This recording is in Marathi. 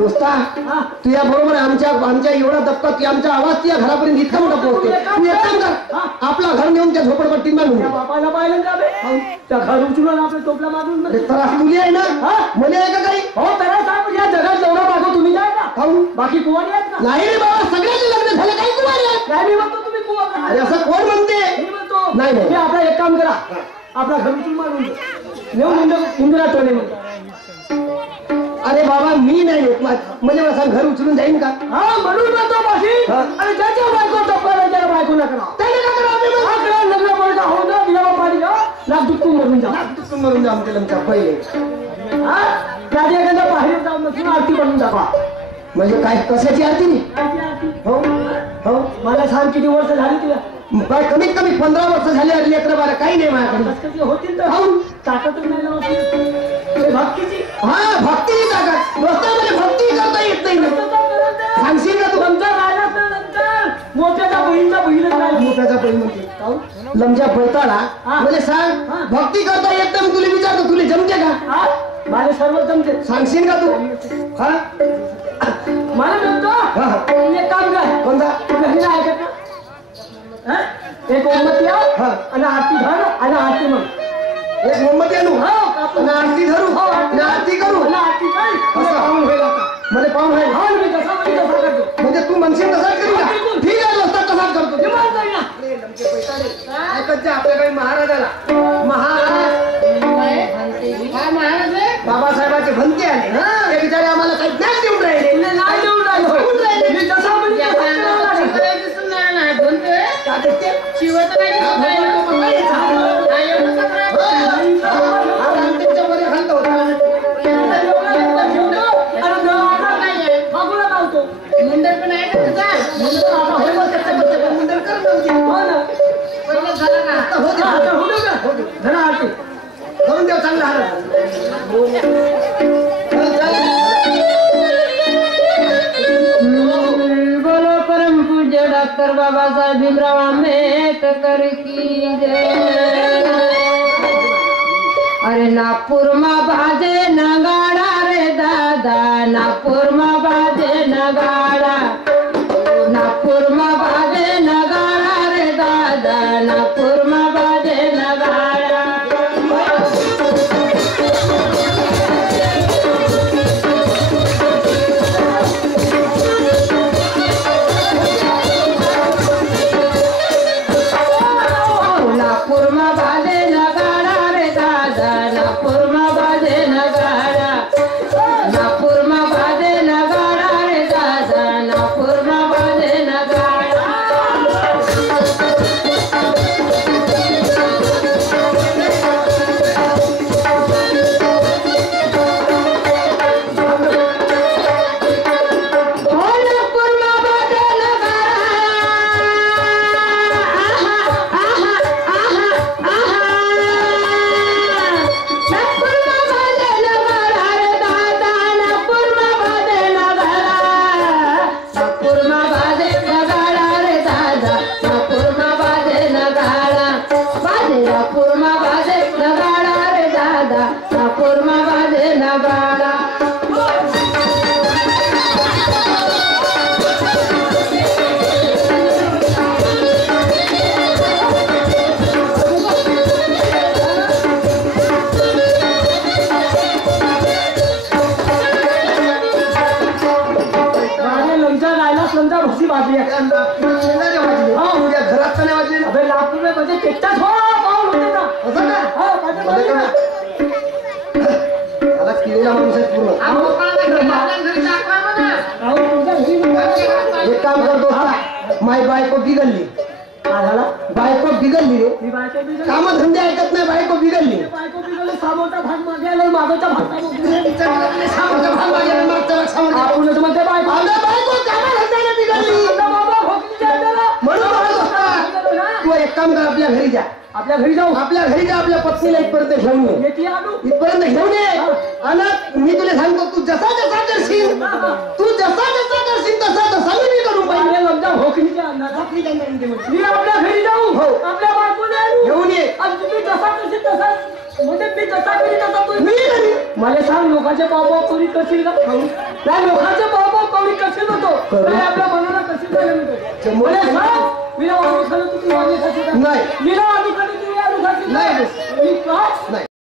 दोस्ता तुझ्या बरोबर आमच्या एवढा दबका की आमचा आवाज तुझ्या घरापर्यंत इतका मोठा पोहोचतो. तू एक काम कर, आपला घर नेऊन त्या झोपडपट्टीत बांधून बापाला पाहिलं का बे? त्या घर उचलून आपल्या टोपला मारून त्रास तुली आहे ना, मला आहे का काही? हो त्याला सांग या जगात एवढा बाबा तुम्ही जाय का? खाऊ बाकी कुवारी आहेत का? नाही रे बाबा, सगळ्याचे लग्न झालं, काही कुमारी आहे? नाही मी म्हणतो तुम्ही कुवारी. अरे असं कोण म्हणते? मी म्हणतो नाही नाही मी आपला एक काम करा, आपला घर उचलून मारून नेऊन इंदिरा टोले. अरे बाबा मी नाही येत, म्हणजे मला सांग घर उचलून जाईन का? हा म्हणून म्हणतो बाशी. आणि ज्याच्या बायको टप्प्याला त्याला बायको ना करा, त्याने का करा? लग्न पडता हो ना दिला पाणी लाख दुःखून मरून जा, दुःखून मरून जा आमच्या लमच्या पहिले. त्याच्या एखाद्या बाहेर जाऊन नसून आरती बनून जावा. म्हणजे काय कशाची आरती नाही? हो हो मला सांग किती वर्ष झाली तुला? कमीत कमी 15 वर्ष झाली. अगली 11-12 काही नाही माझ्याकडे. होतील तर हो ताकदच नाही लावत भक्तीची. हा भक्तीची ताकद. दोस्ता मला भक्ती करता येत नाही. सांगशील का तू? नंतर राहिला तर नंतर मोठ्याचा बहीणचा बहीणच राहिला. मोठ्याचा बहीण म्हणते लमच्या बैताला म्हणजे सांग भक्ती करता येत नाही. तुला विचारतो तुला जमते का? मला सर्व जमते. सांगशील का तू? हा मला म्हणतो एक काम कर. कोणता? घरी नाही ऐकत ना? एक मोमबत्ती आणि आरती धर आणि आरती म्हण. एक मोमबत्ती आणू आणि आरती धरू आणि आरती करू आणि आरती कर. असं पाहून होईल आता. मला पाहून होईल. हा मी कसा करतो म्हणजे तू म्हणशील तसाच करू का? ठीक आहे दोस्ता तसाच करतो. आपल्याकडे महाराजाला बाबासाहेबांचे भंते आले. ते बिचारे आम्हाला काही ज्ञान देऊन राहिले. नाही देऊन राहिलो मी जसा डॉक्टर बाबासाहेब भीमराव आंबेडकर की जय. अरे नागपूर मा बाजे नगाडा रे दादा, नागपूर मा बाजे नगाडा, नागपूर मा बाजे नगाडा रे दादा, नागपूर मा बाजे नगाडा. एक काम करतो माय बायको बिघडली. बायको बिघडली रे. काम धंदे ऐकत नाही. बायको बिघडली. सामोरचा भाग मागे आला मागचा भाग सामोरचा भाग मागे आला मागचा भाग सामोरचा. आपणच म्हणते बायको काम धंद्याने बिघडली. म्हणून तू एक काम कर, आपल्या घरी जा. आपल्या घरी जाऊ. आपल्या घरी जा. आपल्या पत्नीला इथपर्यंत घेऊन ये. इथपर्यंत घेऊन ये. आणि मी तुला सांगतो तू जसा जसा करशील तसा तसा मी करू पाहिजे. मी आपल्या घरी जाऊ. हो आपल्या बायकोला घेऊन ये. आमची मी जसा कशी तसा म्हणजे मी जसा करी तसा तू मी करीन. मला सांग लोकांचे बाबा कवडी करशील का नाही लोकांचे बाबा कवडी करशील होतो नाही आपल्या मनाला कशी झालं म्हणतो मला सांग मी आलू खाल्लं तू आलू खाशील का नाही. मी आलू खाल्लं तू आलू खाशील नाही. मी का नाही